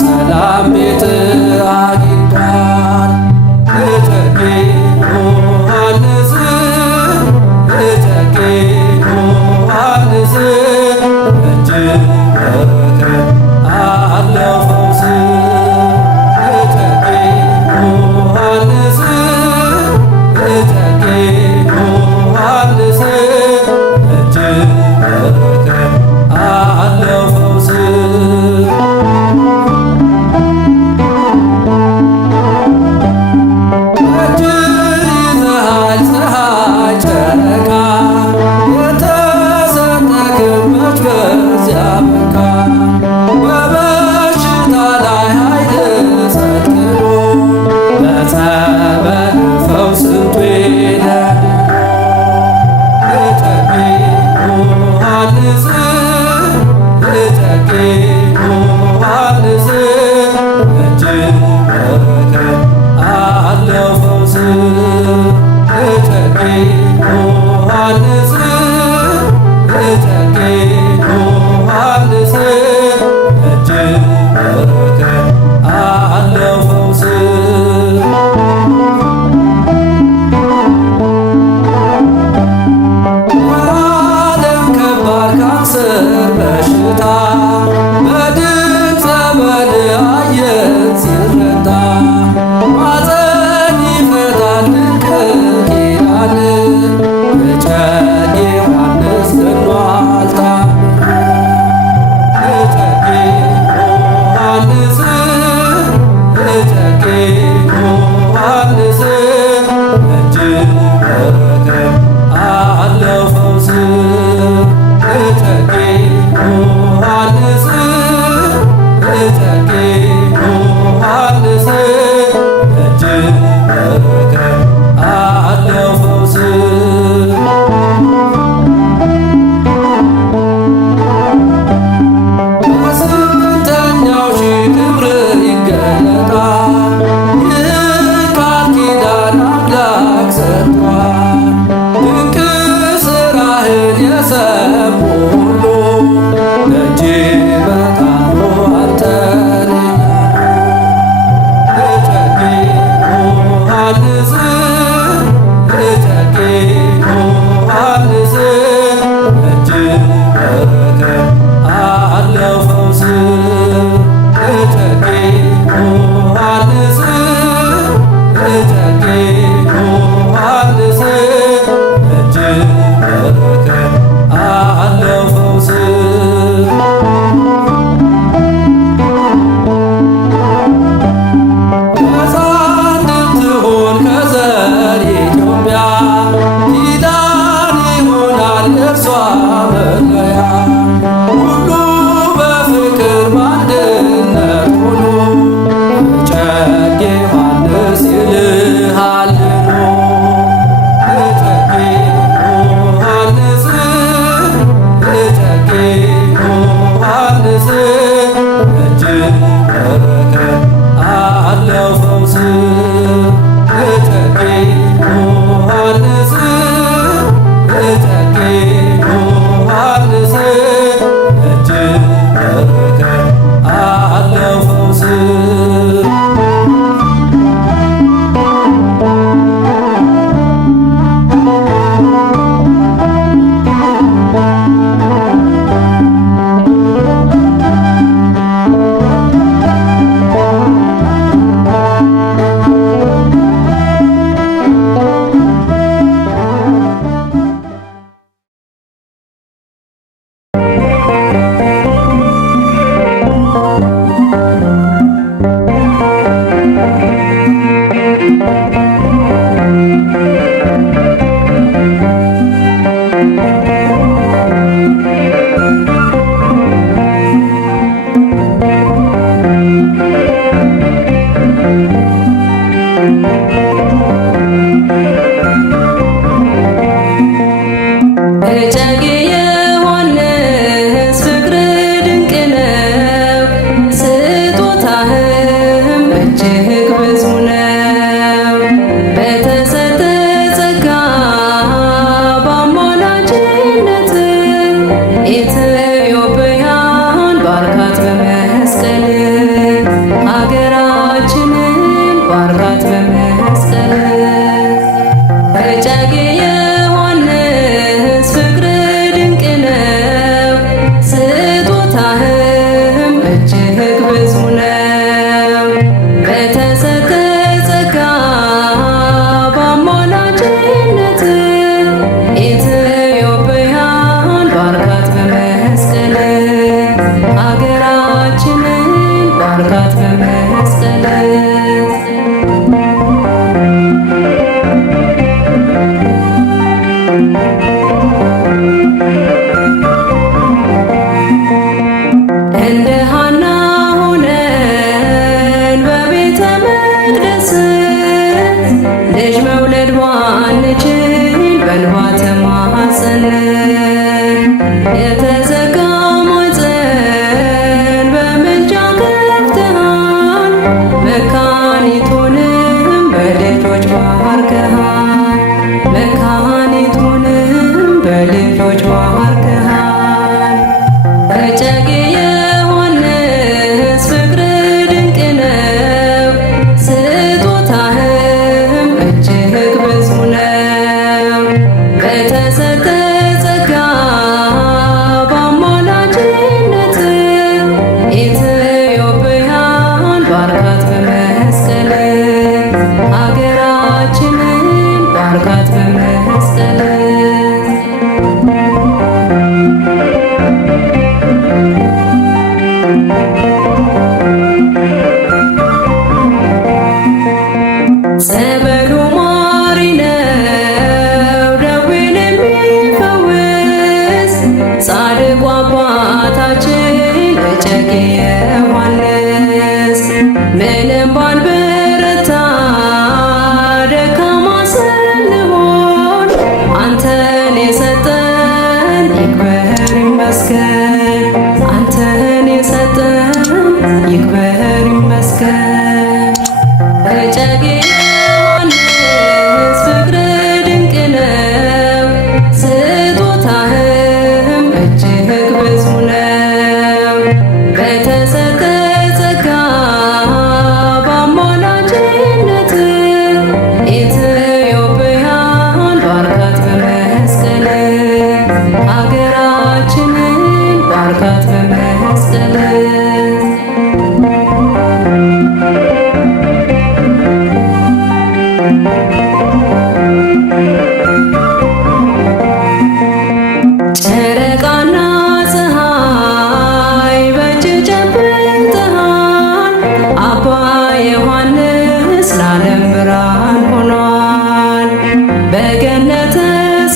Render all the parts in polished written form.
ሰላም ቤት አግኝቷል። እቴጌ ዮሐንስ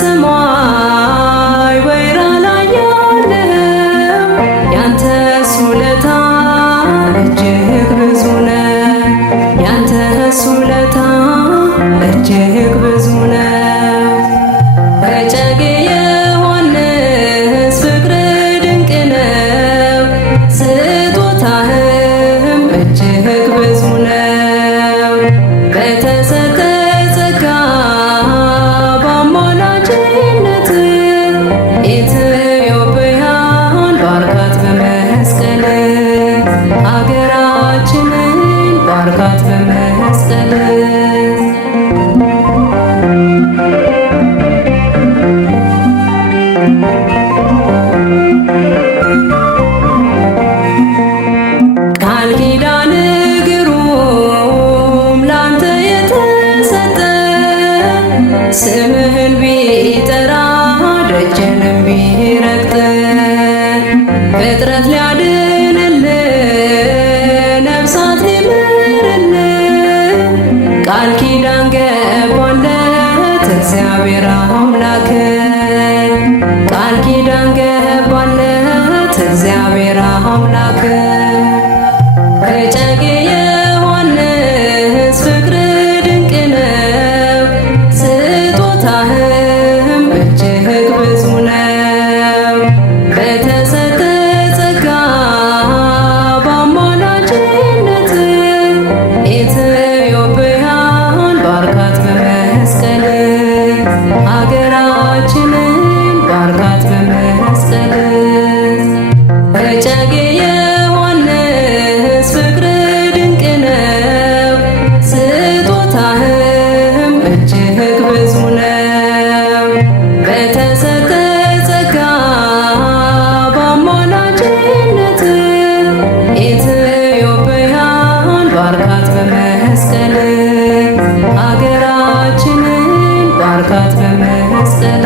በሰማይ ወይራ ላይ ያለው ያንተስ ውለታ እጅግ ብዙ ነው። ያንተስ ውለታ እጅግ ብዙ ነው። እጨጌ ዮሐንስ ፍቅር ድንቅ ነው። ስጦታህም እጅግ ብዙ ነው። በተሰጠ ጸጋ በአማላጅነት ኢትዮጵያን ባርካት በመስቀል ሀገራችንን ባርካት በመስቀል ቃል ኪዳን ግሩም ላንተ የተሰጠ ስምህን ቢጠራ ደጅንም ቢረግጥ ፍጥረት ሊያድንል ነፍሳት ሊምርል ቃል ኪዳን ገባለት እግዚአብሔር አምላክ ቃል ኪዳን ገባለት እግዚአብሔር አምላክ እጨጌ ዮሐንስ ፍቅር ድንቅ ነው። ስጦታህም እጅግ ብዙ ነው። በተሰጠ ጸጋ በአማላጅነት ኢትዮጵያን ባርካት በመስቀል ሀገራችንን ባርካት በመስቀል እጨጌ ዮሐንስ ፍቅር ድንቅ ነው። ስጦታህም እጅግ ብዙ ነው። በተሰጠ ጸጋ በአማላጅነት ኢትዮጵያን ባርካት በመስቀል ሀገራችንን ባርካት በመስቀል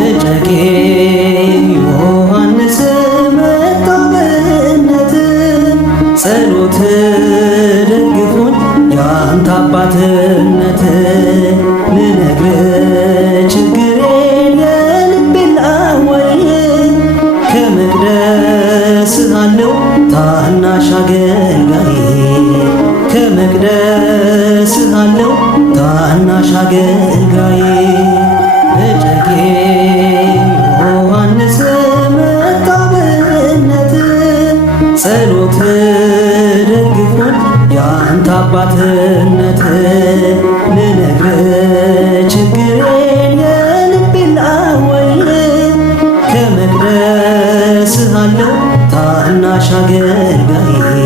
እጨጌ ዮሐንስ መጣ በእምነት ጸሎት ደግፎኝ ያንተ አባትነት ልነግርህ ችግሬን የልቤን ላዋይ ከመቅደስ አለው ታናሽ አገልጋይ ከመቅደስ አለው ታናሽ አገልጋይ እጨጌ ዮሐንስ መጣ በእምነት ጸሎት ደግፎኝ ያንተ አባትነት ልነግርህ ችግሬን የልቤን ላዋይ ከመቅደስ አለው ታናሽ አገልጋይ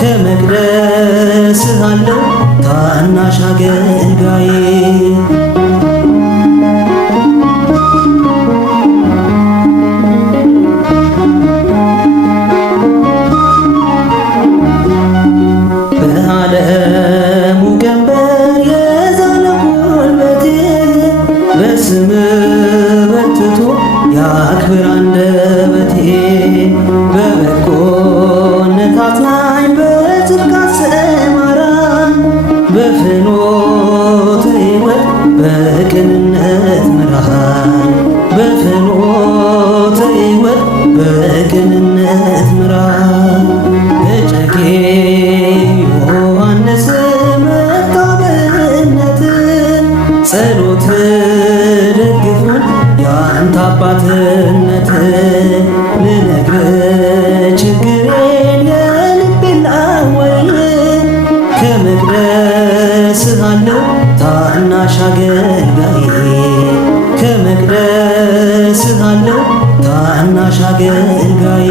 ከመቅደስ አለው ታናሽ አገልጋይ በዓለሙ ቀንበር የዛለው ጉልበቴ በስምህ በርትቶ ያክብር አንደበቴ በበጎነት አጽናኝ በጽድቅ አሰማራኝ በፍኖተ ሕይወት በቅንነት ምራኝ በፍኖተ ሕይወት በቅንነት ምራኝ እጨጌ ዮሐንስ መጣ በእምነት ጸሎት ደግፎኝ ያንተ አባትነት ልነግርህ ችግሬን የልቤን ላዋይ ከመቅደስ አለው ታናሽ አገልጋዬ ከመቅደስህ አለው ታናሽ አገልጋዬ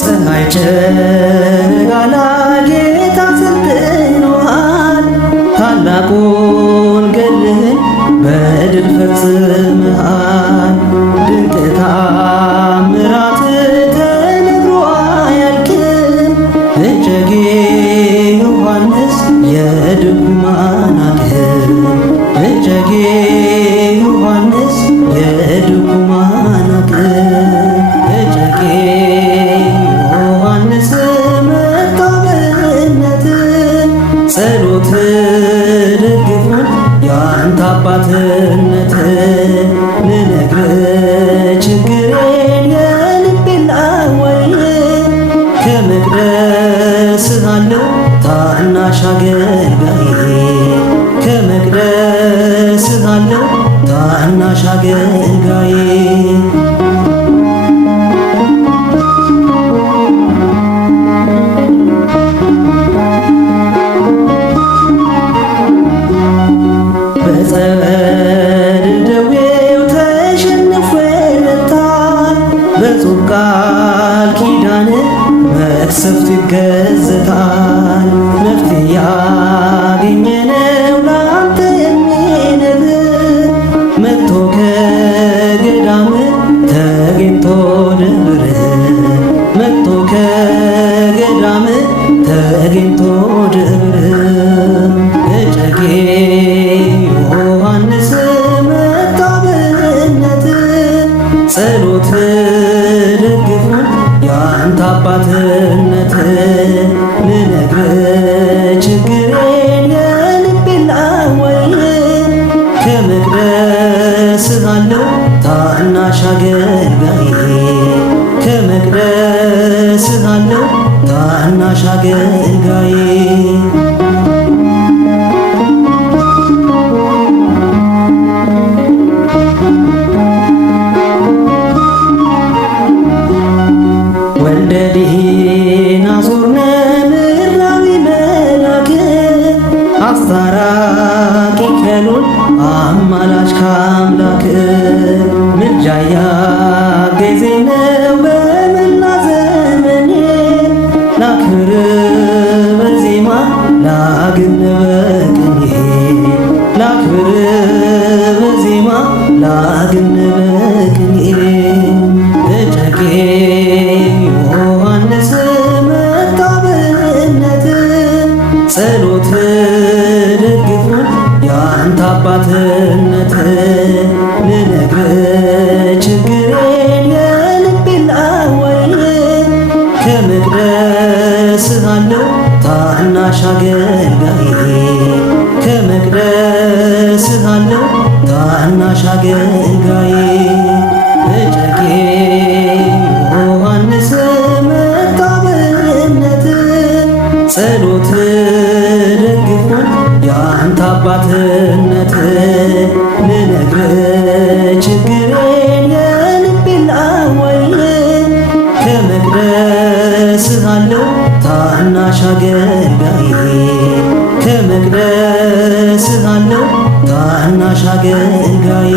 ፀሐይ ጨረቃ ጌታ ሰልጥኖሃል ታላቁን ገድልህን በድል ፈጽመሃል ድንቅ ተአምራት ተነግሮ አያልቅም እጨጌ ዮሐንስ የድኩማን አቅም እጨጌ ዮሐንስ የድኩማን አቅም እጨጌ ዮሐንስ መጣበነት ጸሎት ደግፎን ያንተ አባትነት ልነግርህ ችግሬን የልቤን ላወይ ከመቅደስህ አለው ታናሽ አገልጋዬ ከመቅደስህ አለው ታናሽ አገልጋዬ በጸበል ደዌው ተሸንፎ የመጣል በጾም ቃል ኪዳን መቅሰፍት ይገዘታል መፍትሄ ያገኘነው ላንተ የሚነግር መጥቶ ከገዳም ተገኝቶ ደብር መጥቶ ከገዳም ተገኝቶ ደብር እጨጌ ዮሐንስ መጣበነት ጸሎት ደግፎን ያንተ አባትነት ልነግርህ ችግሬን የልቤን ላወይ ከመቅደስህ አለው ታናሽ አገልጋዬ ከመቅደስህ አለው ታናሽ አገልጋዬ ወልደ ዲናሶር ምድራዊ መልአክ አስታራቂ ከልዑል አማላጅ ከአምላክ ምልጃ ያገዘኝ ነው በመላ ዘመኔ ላክብር በዜማ ላግን በቅኔ ላክብር በዜማ ላግን በቅኔ እጨጌ ዮሐንስ መጣበነት ጸሎት ደግፎን ያንተ አባትነት ልነግርህ ችግሬን የልቤን ላወይ ከመቅደስህ አለው ታናሽ አገልጋዬ ከመቅደስህ አለው ታናሽ አገልጋዬ እጨጌ ዮሐንስ መጣበነት ጸሎት ደግፎን ያንተ አባትነት ልነግርህ ችግሬን የልቤን ላወይ ከመቅደስህ አለው ታናሽ አገልጋዬ ከመቅደስህ አለው ታናሽ አገልጋዬ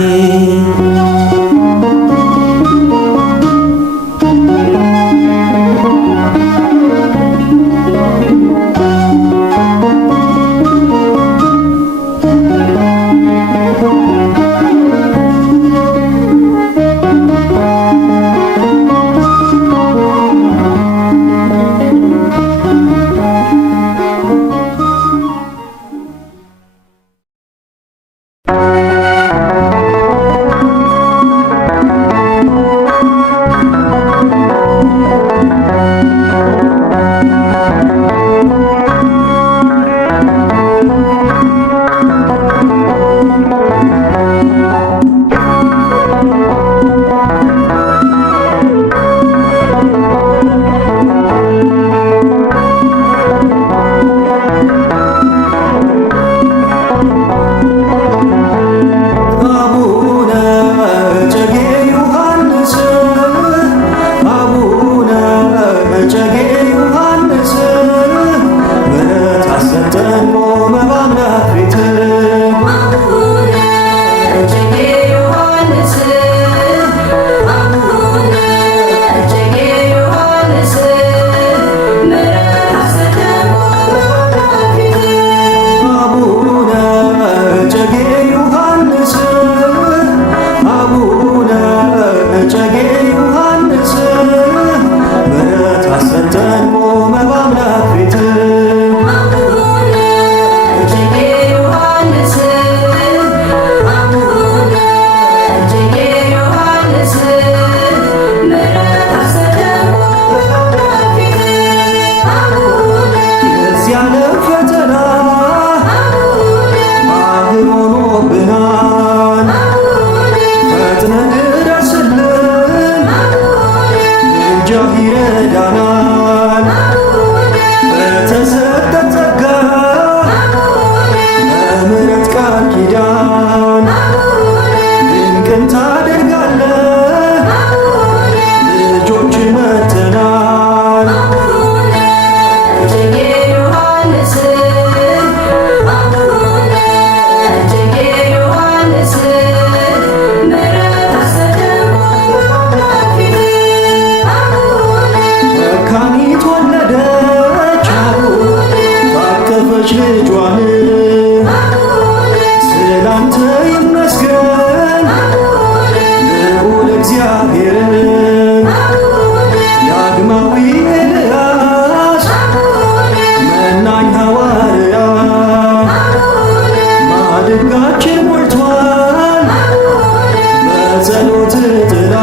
ፈጥነ ድረስልን ምልጃህ ይረዳናል በተሰጠ ጸጋ በምሕረት ቃል ኪዳን ድንቅን ታደርጋለህ ልጆች መጥተናል እቴጌ ዮሐንስ እቴጌ ዮሐንስ ምሕረት አስተደርጎ መካኒት ወለደች ታቀፈች ልጇን ስላንተ ይመስገን ልዑል እግዚአብሔር ዳግማዊ ኤልያስ መናኝ ሐዋርያ ማድጋችን ሞልቷል በጸሎት ጥላ